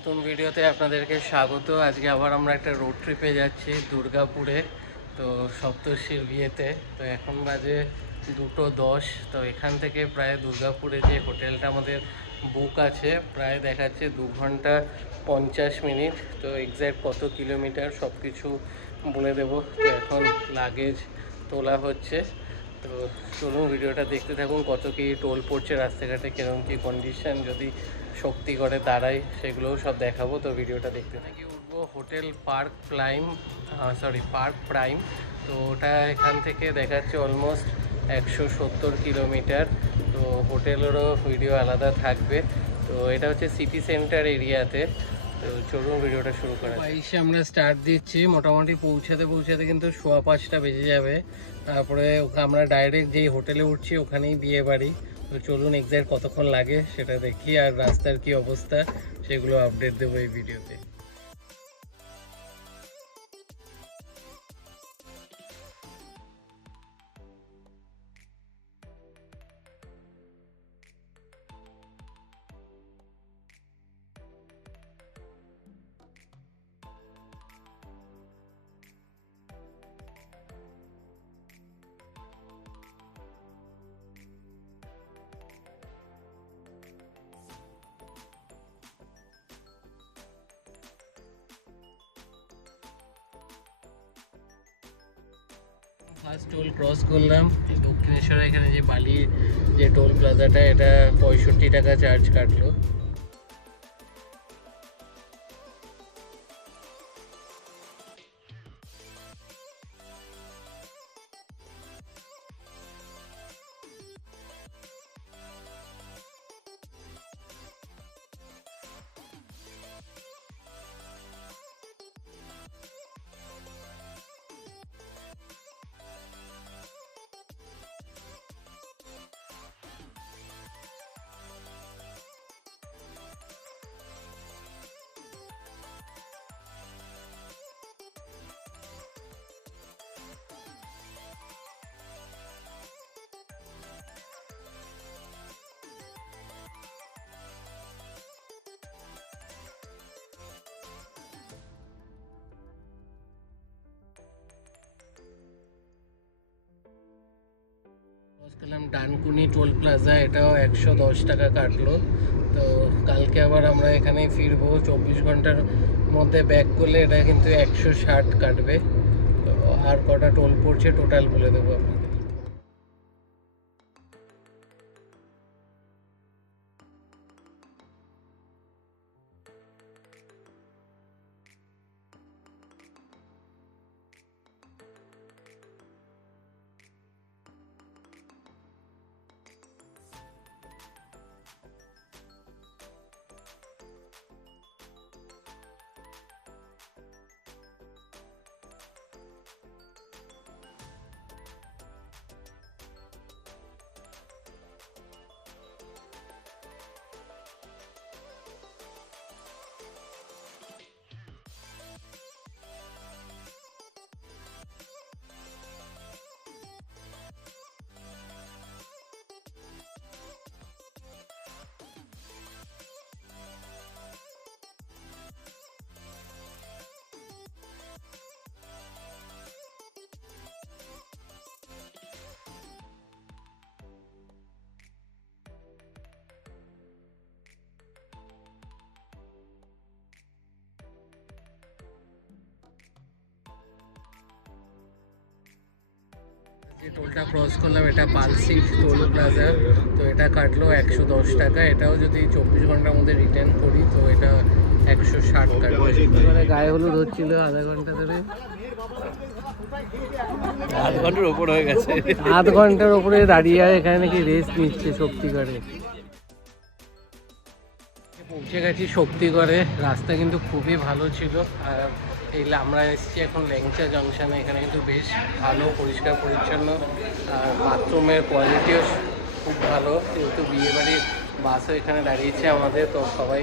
নতুন ভিডিওতে আপনাদেরকে স্বাগত। আজকে আবার আমরা একটা রোড ট্রিপে যাচ্ছি দুর্গাপুরে, তো সপ্তর্ষির বিয়েতে। তো এখন বাজে 2:10। তো এখান থেকে প্রায় দুর্গাপুরে যে হোটেলটা আমাদের বুক আছে প্রায় দেখাচ্ছে 2 ঘন্টা 50 মিনিট। তো এক্স্যাক্ট কত কিলোমিটার সব কিছু বলে দেবো। তো এখন লাগেজ তোলা হচ্ছে, তো চলুন ভিডিওটা দেখতে থাকুন। কত কি টোল পড়ছে রাস্তাঘাটে, কীরকম কী কন্ডিশন, যদি শক্তিগড়ে দাঁড়াই সেগুলোও সব দেখাবো। তো ভিডিওটা দেখতে থাকি। উঠবো হোটেল পার্ক প্রাইম। তো ওটা এখান থেকে দেখাচ্ছে অলমোস্ট 170 কিলোমিটার। তো হোটেলেরও ভিডিও আলাদা থাকবে। তো এটা হচ্ছে সিটি সেন্টার এরিয়াতে। তো চলুন ভিডিওটা শুরু করা যাক। 22 আমরা স্টার্ট দিচ্ছি, মোটামুটি পৌঁছাতে কিন্তু 5:15 বেজে যাবে। তারপরে আমরা ডাইরেক্ট যেই হোটেলে উঠছি ওখানেই বিয়ে বাড়ি। তো চলুন এক্স্যাক্ট কতক্ষণ লাগে সেটা দেখি, আর রাস্তার কি অবস্থা সেগুলো আপডেট দেবো এই ভিডিওতে। ফার্স্ট টোল ক্রস করলাম দক্ষিণেশ্বরে। এখানে যে বালি যে টোল প্লাজাটা, এটা 65 টাকা চার্জ কাটলো। করলাম ডানকুনি টোল প্লাজা, এটাও 110 টাকা কাটলো। তো কালকে আবার আমরা এখানেই ফিরবো। 24 ঘন্টার মধ্যে ব্যাক করলে এটা কিন্তু 160 কাটবে। তো আর কটা টোল পড়ছে টোটাল বলে দেবো আপনাকে। যে টোলটা ক্রস করলাম এটা পালসি টোল প্লাজা। তো এটা কাটলো 110 টাকা। এটাও যদি 24 ঘন্টার মধ্যে রিটার্ন করি তো এটা 160 কাটবে। এবারে গায়ে হলুদ হচ্ছিল আধা ঘন্টা ধরে, আধ ঘন্টার উপর হয়ে গেছে। আধ ঘন্টার উপরে দাঁড়িয়ে এখানে নাকি রেস্ট নিচ্ছে শক্তিগড়ে। পৌঁছে গেছি শক্তিগড়ে। রাস্তা কিন্তু খুবই ভালো ছিল। আর আমরা এসেছি এখন ল্যাংচা জংশনে। এখানে কিন্তু বেশ ভালো পরিষ্কার পরিচ্ছন্ন, আর বাথরুমের কোয়ালিটিও খুব ভালো। যেহেতু বিয়েবাড়ির বাসও এখানে দাঁড়িয়েছে আমাদের, তো সবাই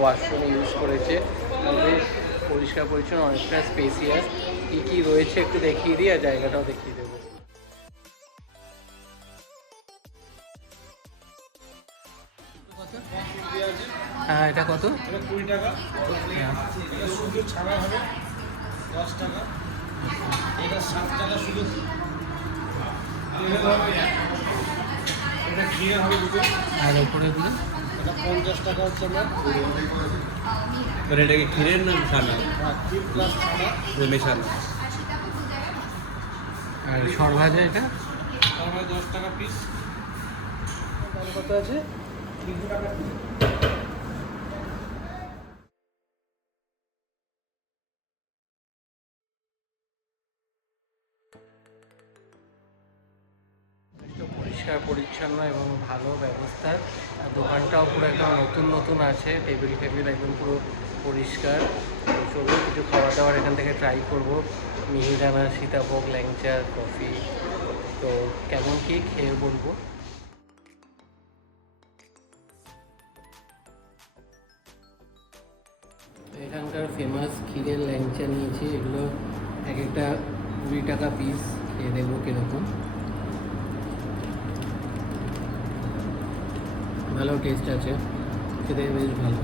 ওয়াশরুম ইউজ করেছে। বেশ পরিষ্কার পরিচ্ছন্ন, অনেকটা স্পেসিয়াস। কী কী রয়েছে একটু দেখিয়ে দিই, আর জায়গাটাও দেখিয়ে দেবো। হ্যাঁ, এটা কত? এটা 20 টাকা। হ্যাঁ। এটা শুধু ছাড়া হবে 10 টাকা। এটা 7 টাকা শুধু। এটা ঘিয়ে হবে দুটো। আর উপরে গুলো এটা 50 টাকা হচ্ছে আমার। এটা কি ক্ষীরের নাম ছানা ক্ষীর প্লাস ছানা। মেশানো? আর সরভাজা এটা তারপরে 10 টাকা পিস। দাম কত আছে? 300 টাকা পিস। একটু পরিষ্কার পরিচ্ছন্ন এবং ভালো ব্যবস্থা। আর দোকানটাও পুরো একদম নতুন নতুন আছে, টেবিল টেবিল একদম পুরো পরিষ্কার। তো চলুন কিছু খাওয়া দাওয়ার এখান থেকে ট্রাই করব। মিহিদানা, সীতাভোগ, ল্যাংচা, কফি। তো কেমন কি খেয়ে বলবো। এখানকার ফেমাস ক্ষীরের ল্যাংচা নিয়েছি, এগুলো এক একটা 20 টাকা পিস। খেয়ে দেখবো কীরকম। ভালো টেস্ট আছে, খেতে বেশ ভালো।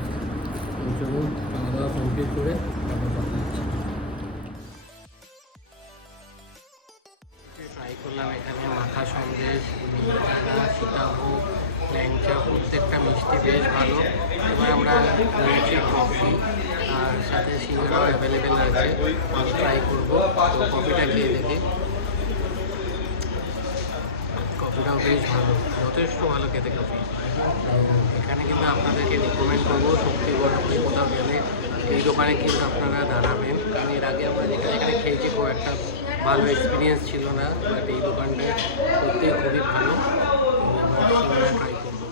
চলুন খাওয়া দাওয়া কমপ্লিট করে তারপর কথা হচ্ছে। ট্রাই করলাম এখানে মাখা সন্দেশ, মিহিদানা, সীতাভোগ, ল্যাংচা, প্রত্যেকটা মিষ্টি বেশ ভালো। এবার আমরা নিয়েছি কফি, আর সাথে সিঙ্গারাও অ্যাভেলেবেল আছে, ট্রাই করবো। তো কফিটা খেয়ে দেখি। কফিটাও বেশ ভালো, যথেষ্ট ভালো খেতে কফি। এখানে কিন্তু আপনাদেরকে রিকমেন্ড করবো, শক্তিগড় আপনি কোথাও গেলে এই দোকানে কিন্তু আপনারা দাঁড়াবেন। কারণ এর আগে আমরা যেখানে এখানে খেয়েছি খুব একটা ভালো এক্সপিরিয়েন্স ছিল না, বাট এই দোকানটা সত্যিই খুবই ভালো। ট্রাই করবো।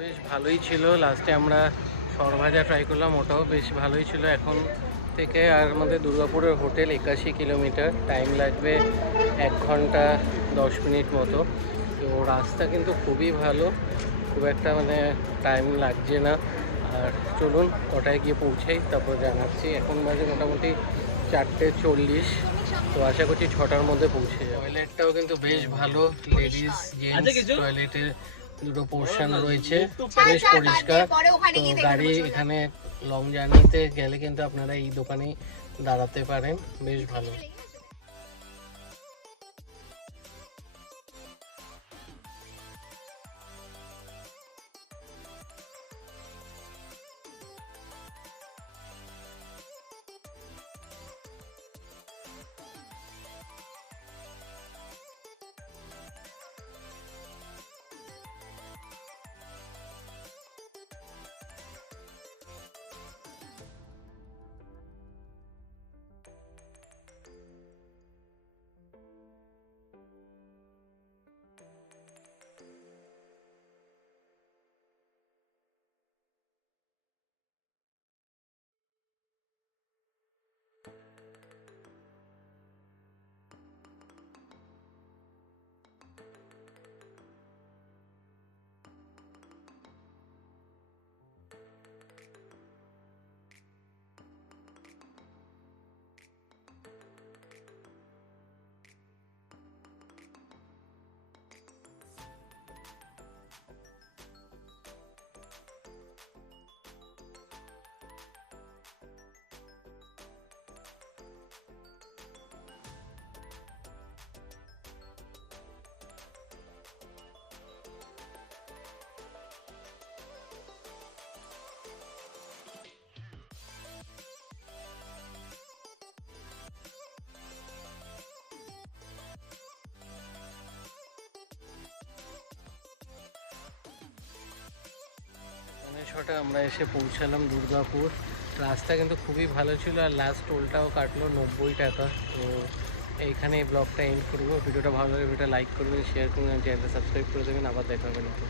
বেশ ভালোই ছিল। লাস্টে আমরা সরভাজা ট্রাই করলাম, ওটাও বেশ ভালোই ছিল। এখন থেকে আর আমাদের দুর্গাপুরের হোটেল 81 কিলোমিটার, টাইম লাগবে 1 ঘন্টা 10 মিনিট মতো। তো রাস্তা কিন্তু খুবই ভালো, খুব একটা মানে টাইম লাগছে না। আর চলুন কটায় গিয়ে পৌঁছাই তারপর জানাচ্ছি। এখন বাজে মোটামুটি 4:40। তো আশা করছি 6টার মধ্যে পৌঁছে যাবে। টয়লেটটাও কিন্তু বেশ ভালো, লেডিস জেন্টস টয়লেটের দুটো পোর্শন রয়েছে, বেশ পরিষ্কার। তো গাড়ি এখানে লং জার্নিতে গেলে কিন্তু আপনারা এই দোকানেই দাঁড়াতে পারেন, বেশ ভালো। ছটা আমরা এসে পৌঁছালাম দুর্গাপুর। রাস্তা কিন্তু খুবই ভালো ছিল, আর লাস্ট টোলটাও কাটলো 90 টাকা। তো এইখানে এই ব্লগটা এন্ড করবো। ভিডিওটা ভালো লাগে ভিডিওটা লাইক করবেন, শেয়ার করবেন, চ্যানেলটা সাবস্ক্রাইব করে দেবেন। আবার দেখা হবে নতুন।